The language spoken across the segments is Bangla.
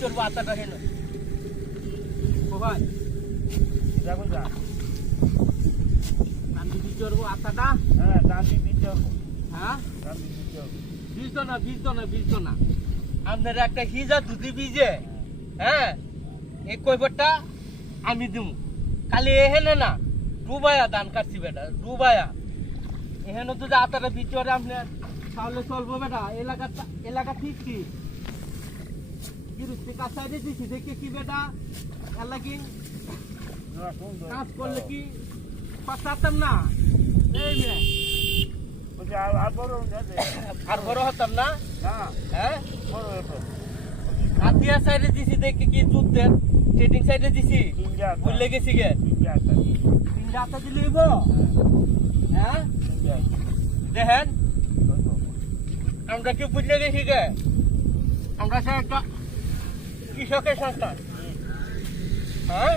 চড়বো আতাটা হেন ও ভাই এখন যা ডান দিকে চড়বো আতাটা হ্যাঁ ডান দিকে চড়বো হ্যাঁ ডান দিকে চড়বো বীজ না আপনার একটা হিজা দুধি বীজে হ্যাঁ এই কইবরটা আমি দিমু কালি এহেনে না ডুবায়া ধান কাটছি বেটা ডুবায়া এহেনে তো যে আতাটা ভিতরে আপনার তাহলে চলবো বেটা এলাকা ঠিক কি গিরুস্তি কাছাইতে দিছি দেখে কি বেটা এলাকি কাজ করলে কি পাতাতাম না এই মেয়ে আর বড় হতাম না হ্যাঁ হাত দিয়া সাইডে দিছি দেখে কি দুধ দেন ট্রেডিং সাইডে দিছি ভুলে গেছি গে তিনটা আতা দিলে হইব হ্যাঁ দেখেন আমরা কি বুঝলে গেছি গে আমরা সে একটা কৃষকের সন্তান হ্যাঁ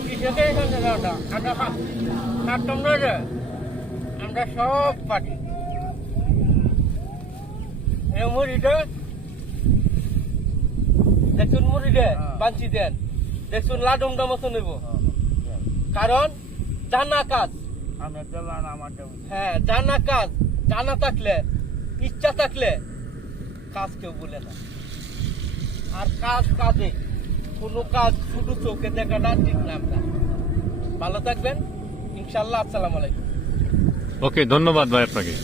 কৃষকের সন্তান আমরা খাটতাম না রে আমরা সব পাটি এই মুড়িটা দেখুন মুড়িটা বাঞ্চি দেন দেখুন লাডুমটা মতো নেব কারণ জানা কাজ হ্যাঁ জানা কাজ জানা থাকলে ইচ্ছা থাকলে কাজ কেউ বলে না আর কাজ কাজে কোনো কাজ শুধু চোখে দেখাটা ঠিক না আপনার ভালো থাকবেন ইনশাল্লাহ আসসালামু আলাইকুম ওকে ধন্যবাদ ভাই আপনাকে